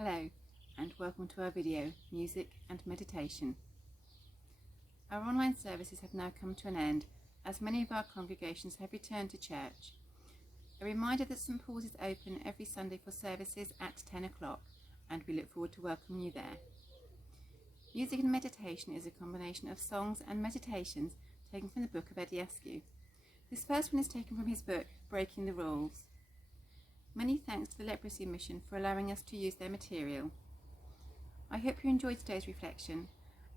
Hello and welcome to our video, Music and Meditation. Our online services have now come to an end as many of our congregations have returned to church. A reminder that St Paul's is open every Sunday for services at 10 o'clock and we look forward to welcoming you there. Music and Meditation is a combination of songs and meditations taken from the book of Eddie Askew. This first one is taken from his book, Breaking the Rules. Many thanks to the Leprosy Mission for allowing us to use their material. I hope you enjoyed today's reflection,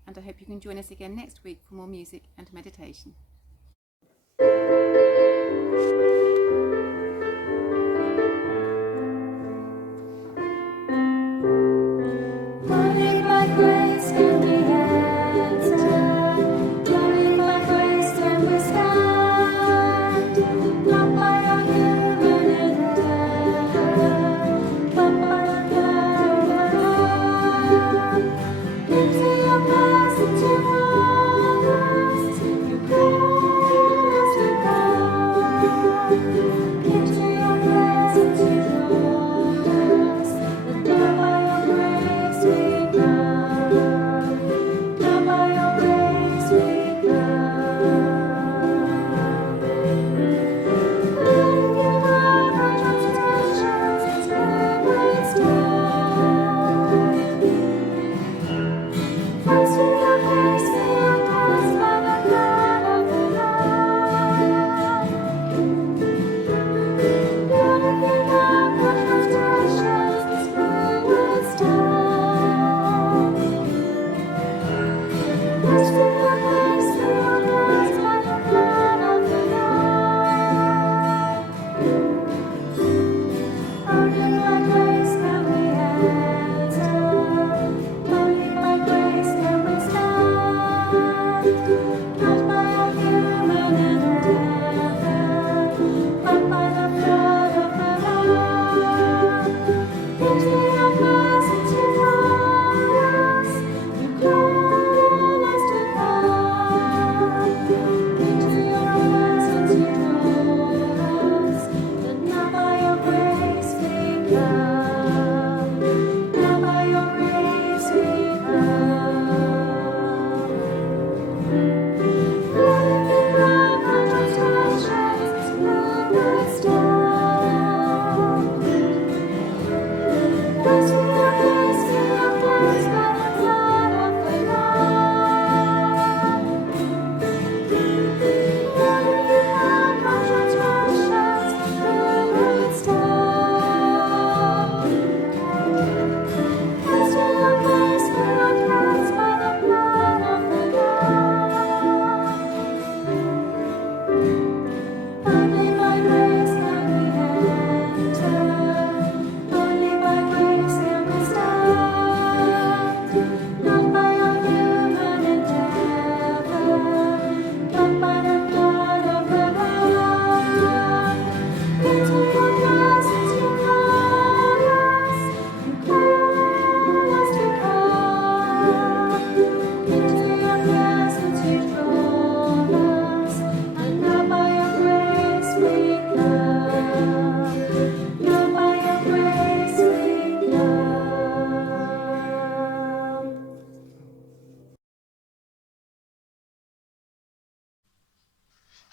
and I hope you can join us again next week for more music and meditation.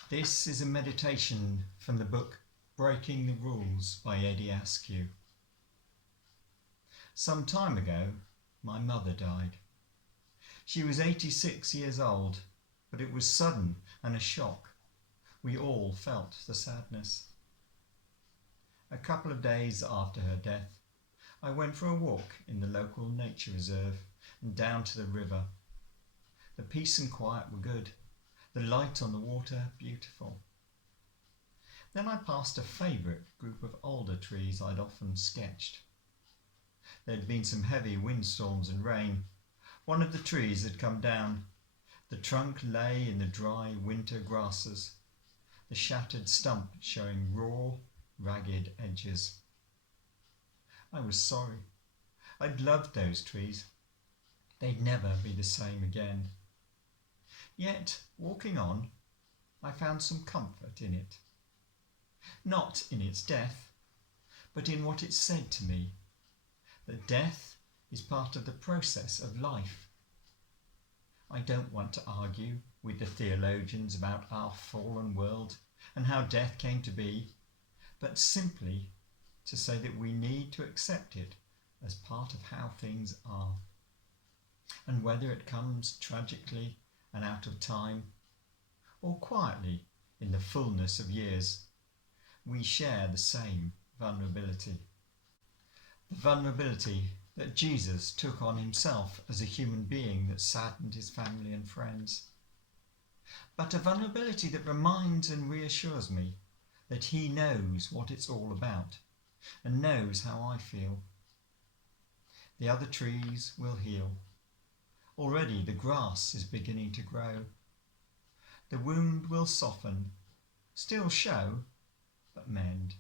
This is a meditation from the book Breaking the Rules by Eddie Askew. Some time ago, my mother died. She was 86 years old, but it was sudden and a shock. We all felt the sadness. A couple of days after her death, I went for a walk in the local nature reserve and down to the river. The peace and quiet were good. The light on the water beautiful. Then I passed a favourite group of alder trees I'd often sketched. There'd been some heavy windstorms and rain. One of the trees had come down. The trunk lay in the dry winter grasses, the shattered stump showing raw, ragged edges. I was sorry. I'd loved those trees. They'd never be the same again. Yet, walking on, I found some comfort in it. Not in its death, but in what it said to me. that death is part of the process of life. I don't want to argue with the theologians about our fallen world and how death came to be, but simply to say that we need to accept it as part of how things are. And whether it comes tragically and out of time, or quietly in the fullness of years, we share the same vulnerability. The vulnerability that Jesus took on himself as a human being that saddened his family and friends. But a vulnerability that reminds and reassures me that he knows what it's all about and knows how I feel. The other trees will heal. Already the grass is beginning to grow. The wound will soften, still show, but mend.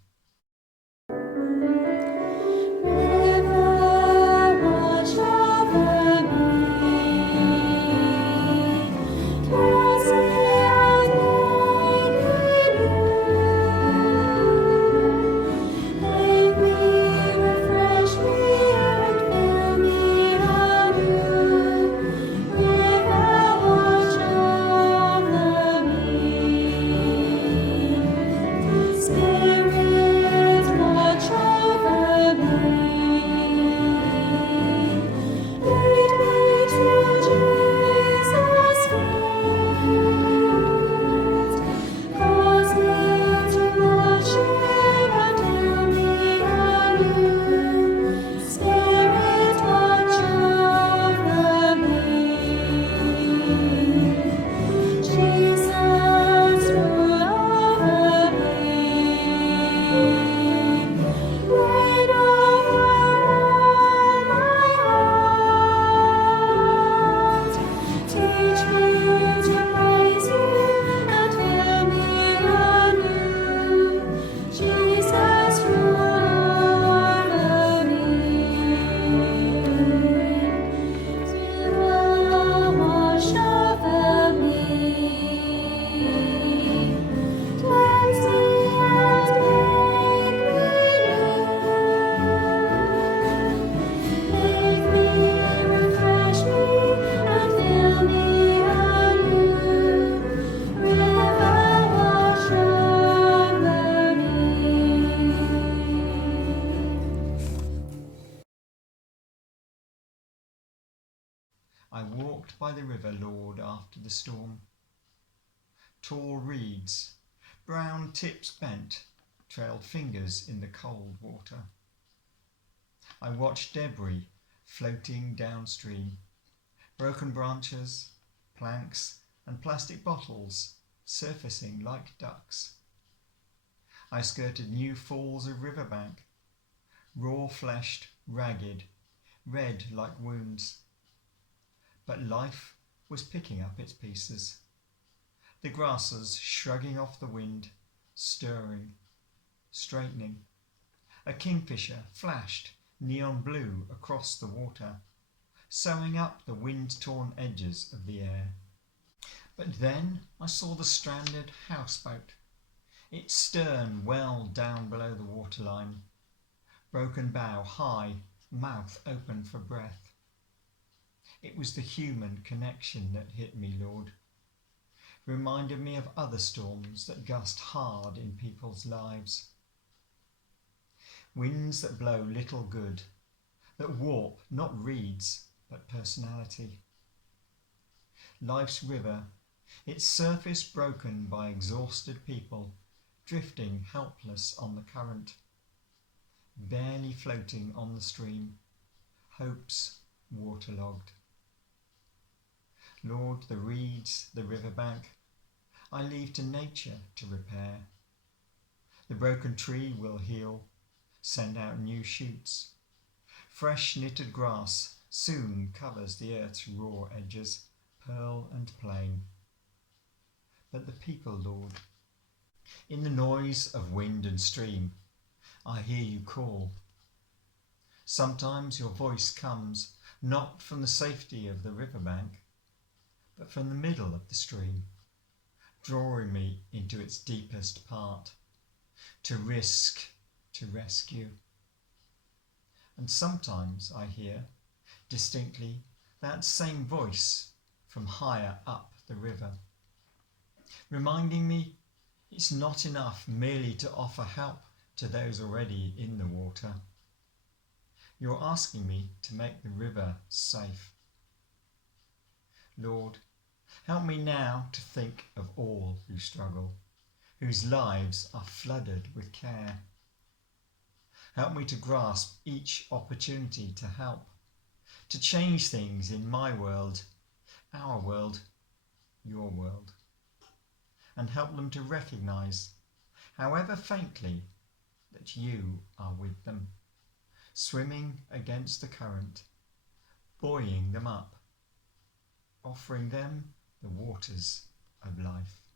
I walked by the river, Lord, after the storm. Tall reeds, brown tips bent, trailed fingers in the cold water. I watched debris floating downstream, broken branches, planks and plastic bottles surfacing like ducks. I skirted new falls of riverbank, raw-fleshed, ragged, red like wounds. But life was picking up its pieces. The grasses shrugging off the wind, stirring, straightening. A kingfisher flashed neon blue across the water, sewing up the wind-torn edges of the air. But then I saw the stranded houseboat, its stern well down below the waterline, broken bow high, mouth open for breath. It was the human connection that hit me, Lord. Reminded me of other storms that gust hard in people's lives. Winds that blow little good, that warp not reeds but personality. Life's river, its surface broken by exhausted people, drifting helpless on the current, barely floating on the stream, hopes waterlogged. Lord, the reeds, the riverbank, I leave to nature to repair. The broken tree will heal, send out new shoots. Fresh knitted grass soon covers the earth's raw edges, pearl and plain. But the people, Lord, in the noise of wind and stream, I hear you call. Sometimes your voice comes not from the safety of the riverbank, but from the middle of the stream, drawing me into its deepest part, to risk, to rescue. And sometimes I hear distinctly that same voice from higher up the river, reminding me it's not enough merely to offer help to those already in the water. You're asking me to make the river safe. Lord, help me now to think of all who struggle, whose lives are flooded with care. Help me to grasp each opportunity to help, to change things in my world, our world, your world, and help them to recognise, however faintly, that you are with them, swimming against the current, buoying them up, offering them the waters of life.